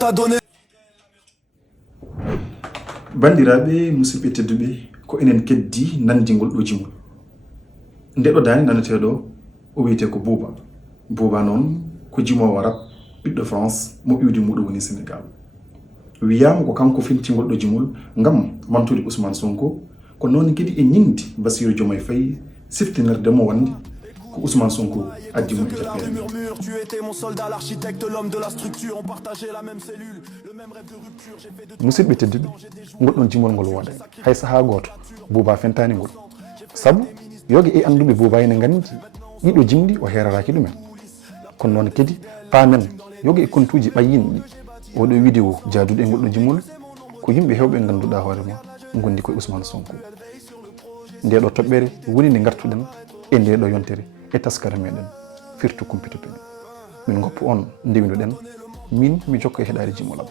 t'a donné. Bandiraɓe musidɓe tedduɓe ko enen keddi nandingol ɗo jimol ndeɗo dani nanateɗo o wiyete ko Bouba noon ko jimowo rap ɓiɗɗo France mo iwdi muɗum woni Sénégal wiyama ko kanko fintingol ɗo jimol ngam mantude Ousmane Sonko ko noon kadi e ñindi Bassirou Diomaye Faye siftinirde mo wonde ko Ousmane Sonko addi mo e Tu étais mon soldat, l'architecte, l'homme de la structure, on partageait la même cellule, le même rêve de rupture. J'ai fait de musidɓe tedduɓe goɗɗon jimol ngol wooda hay saha goto Bouba fentani ngol saabu yoga e anduɓe Bouba ene gandi ɗiɗo jimɗi o heraraki ɗumen kono noon kadi paamen yoga e kontuji ɓayyinɗi oɗo vidéo jaaduɗo e ngolɗo jimol ko yimɓe hewɓe ganduɗa hoorema gondi koye Ousmane Sonko ndeɗo toɓɓere woni nde gartuɗen e ndeɗo yontere e taskara meɗen firtu kumpitotoɗen min goppu on ndewinoɗen min mi jokka e heɗade jimolam.